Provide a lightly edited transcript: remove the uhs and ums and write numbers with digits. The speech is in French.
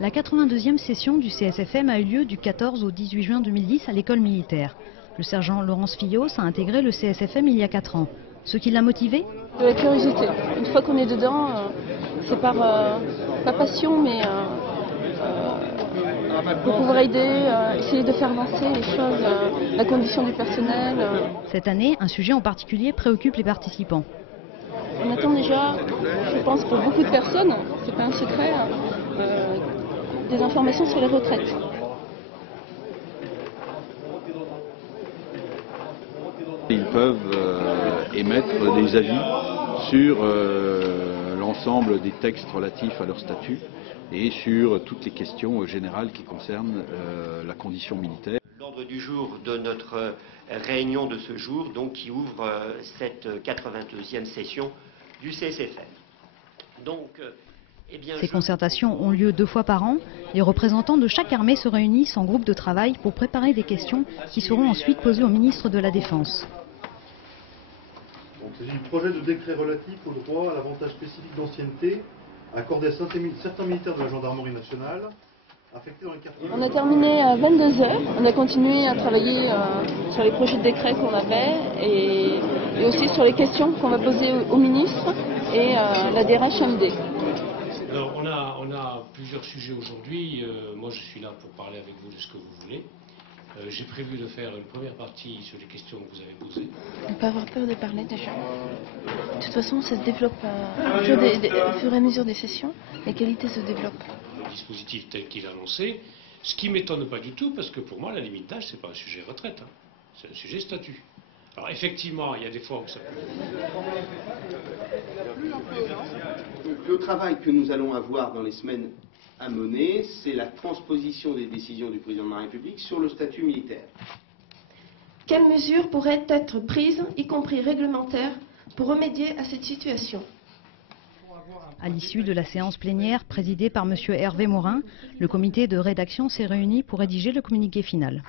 La 82e session du CSFM a eu lieu du 14 au 18 juin 2010 à l'école militaire. Le sergent Laurence Fillos a intégré le CSFM il y a 4 ans. Ce qui l'a motivé ? De la curiosité. Une fois qu'on est dedans, c'est par pas passion, mais pour pouvoir aider, essayer de faire avancer les choses, la condition du personnel. Cette année, un sujet en particulier préoccupe les participants. On attend déjà, je pense pour beaucoup de personnes, c'est pas un secret, des informations sur les retraites. Ils peuvent émettre des avis sur l'ensemble des textes relatifs à leur statut et sur toutes les questions générales qui concernent la condition militaire. L'ordre du jour de notre réunion de ce jour, donc, qui ouvre cette 82e session du CSFM. Ces concertations ont lieu 2 fois par an. Les représentants de chaque armée se réunissent en groupe de travail pour préparer des questions qui seront ensuite posées au ministre de la Défense. Il s'agit du projet de décret relatif au droit à l'avantage spécifique d'ancienneté accordé à certains militaires de la gendarmerie nationale affectés dans les quartiers. On a terminé à 22 h. On a continué à travailler sur les projets de décret qu'on avait et aussi sur les questions qu'on va poser au ministre et la DRH-MD. Alors, on a plusieurs sujets aujourd'hui. Moi, je suis là pour parler avec vous de ce que vous voulez. J'ai prévu de faire une première partie sur les questions que vous avez posées. On peut avoir peur de parler déjà. De toute façon, ça se développe au fur et à mesure des sessions. Les qualités se développent. Le dispositif tel qu'il est annoncé, ce qui ne m'étonne pas du tout, parce que pour moi, la limite d'âge, ce n'est pas un sujet retraite, hein. C'est un sujet statut. Alors effectivement, il y a des fois où ça peut... Le travail que nous allons avoir dans les semaines à mener, c'est la transposition des décisions du président de la République sur le statut militaire. Quelles mesures pourraient être prises, y compris réglementaires, pour remédier à cette situation ? À l'issue de la séance plénière présidée par M. Hervé Morin, le comité de rédaction s'est réuni pour rédiger le communiqué final.